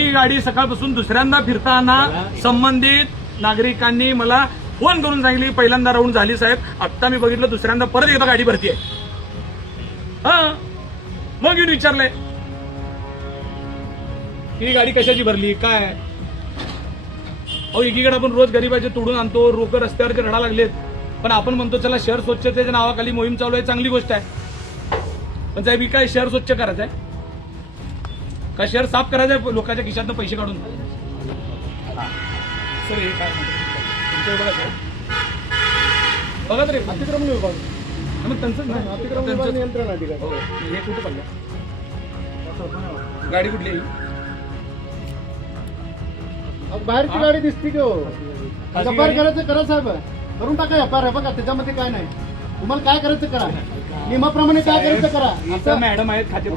ही गाडी सकाळपासून दुसऱ्यांदा फिरताना संबंधित नागरिकांनी मला फोन करून सांगितली पहिल्यांदा राऊंड झाली साहेब, आत्ता मी बघितलं दुसऱ्यांदा परत एकदा गाडी भरती आहे. हा मग येऊन विचारलंय ही गाडी कशाची भरली काय. अहो एकीकडे आपण रोज गरिबाचे तोडून आणतो, रोक रस्त्यावरचे रडा लागलेत, पण आपण म्हणतो चला शहर स्वच्छतेच्या नावाखाली मोहीम चालू आहे, चांगली गोष्ट आहे. पण साहेब ही काय शहर स्वच्छ करायचं आहे का शहर साफ करायचं आहे लोकांच्या खिशातनं पैसे काढून. सर हे काय तुमच्या बघा सर बघा तरी अतिक्रमण विभाग मग त्यांचंच नाही अतिक्रमण नियंत्रण अधिकारी. हे कुठं पडलं गाडी कुठली बाहेरची गाडी दिसते की हो. एफआयआर करायचं करा साहेब, करून टाका एफआयआर. बघा त्याच्यामध्ये काय नाही, तुम्हाला काय करायचं करा, नियमाप्रमाणे काय करायचं करा. मॅडम आहेत खाते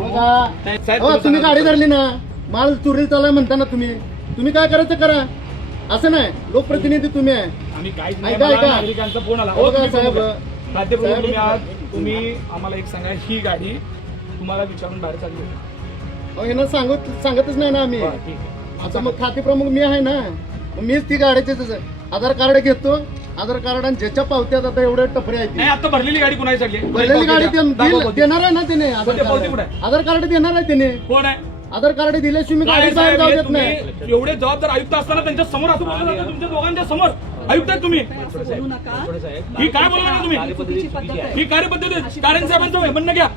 तुम्ही गाडी धरली ना, माल चोरी चाललाय म्हणताना तुम्ही काय करायचं करा. असं नाही, लोकप्रतिनिधी तुम्ही आहे. आम्ही काय ऐका नागरिकांचा फोन आला साहेब. तुम्ही आम्हाला एक सांगा, ही गाडी तुम्हाला विचारून बाहेर चालली होती. यांना सांगतच नाही ना आम्ही. ठीक आहे. आता मग खाते प्रमुख मी आहे ना, मग मीच ती गाडीचे आधार कार्ड घेतो. आधार कार्ड आणि ज्याच्या पावत्यात आता एवढे टपरे आहेत. नाही आता भरलेली गाडी कुणाची सगळी भरलेली गाडी देणार आहे ना त्याने. आधार कार्ड देणार आहे त्याने. कोण आहे आधार कार्ड दिल्याशिवाय मी गाडी बाहेर जाऊ देत नाही. एवढे जबाबदार आयुक्त असताना त्यांच्या समोर असं बोललं जातं, तुमच्या दोघांच्या समोर आयुक्त आहेत तुम्ही. ही काय बोलणार तुम्ही, ही कार्यपद्धती आहे. कारण साहेबांचं म्हणणं घ्या.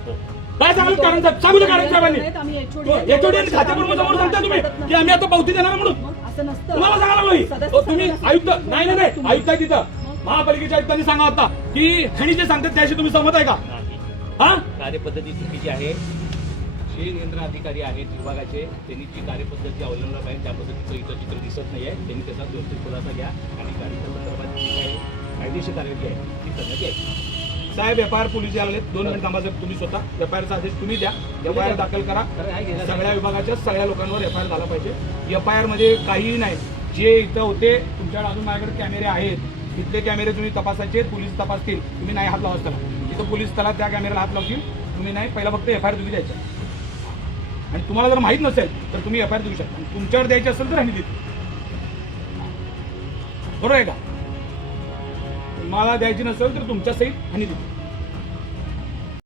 काय सांगाल कारण साहेब, सांगू द्या कारण साहेबांनी. एचओडी आणि खाते प्रमुख समोर सांगता तुम्ही की आम्ही आता पावती देणार म्हणून. तुम्हाला सांगायला लागलो तुम्ही आयुक्त नाही आयुक्त आहे तिथं. महापालिकेच्या आयुक्तांनी सांगा आता की ह्यांनी जे सांगतात त्याशी तुम्ही सहमत आहे का. हा कार्यपद्धती चुकीची आहे. जे नियंत्रण अधिकारी आहेत विभागाचे त्यांनी जी कार्यपद्धती अवलंबला पाहिजे त्या पद्धतीचं इथं चित्र दिसत नाही आहे. त्यांनी त्याचा व्यवस्थित खुलासा घ्या आणि गाडीच्या संदर्भात जी काही कायदेशीर कार्यवाही आहे ती करण्यात यावी. साहेब एफआयआर पोलीस आले 2 मिनिट थांबा साहेब, तुम्ही स्वतः एफआयआरचा आदेश तुम्ही द्या. एफआयआर दाखल करा. सगळ्या विभागाच्या सगळ्या लोकांवर एफआयआर झाला पाहिजे. एफआयआर मध्ये काहीही नाही. जे इथं होते तुमच्याकडे अजून माझ्याकडे कॅमेरे आहेत, तिथले कॅमेरे तुम्ही तपासायचे, पोलीस तपासतील. तुम्ही नाही हात लावा त्याला, तिथं पोलीस त्याला त्या कॅमेऱ्याला हात लावतील. तुम्ही नाही, पहिला फक्त एफआयआर तुम्ही द्यायचा. आणि तुम्हाला जर माहित नसेल तर तुम्ही एफआयआर देऊ शकता. तुमच्यावर द्यायची असेल तर ह्यांनी देतील. बरोबर आहे का. तुम्हाला द्यायची नसेल तर तुमच्या सहित ह्यांनी देतील.